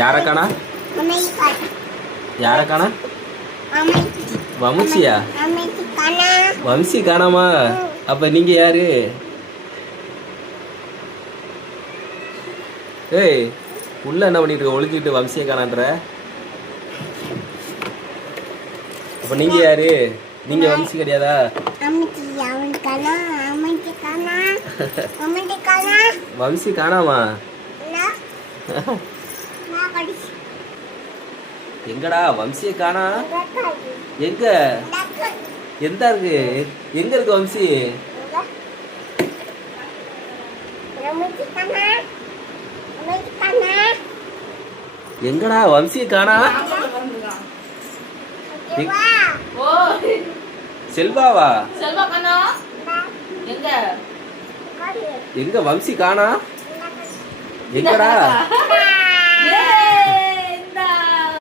யார காணா? யார காணா? வம்சியா? வம்சி காணாமா? அப்ப நீங்க யாரு? ஏய், உள்ள என்ன பண்ணிட்டு இருக்க? ஒளிஞ்சுக்கிட்டு வம்சியை காணான்ற. அப்ப நீங்க யாரு? நீங்க வம்சி கிடையாதா? வம்சி காணாமா? எங்கடா வம்சியை காணா? எங்க எந்த இருக்கு? எங்க இருக்கு வம்சி? எங்கடா வம்சியை காணா? செல்வாவா? எங்க வம்சி காணா? எங்கடா?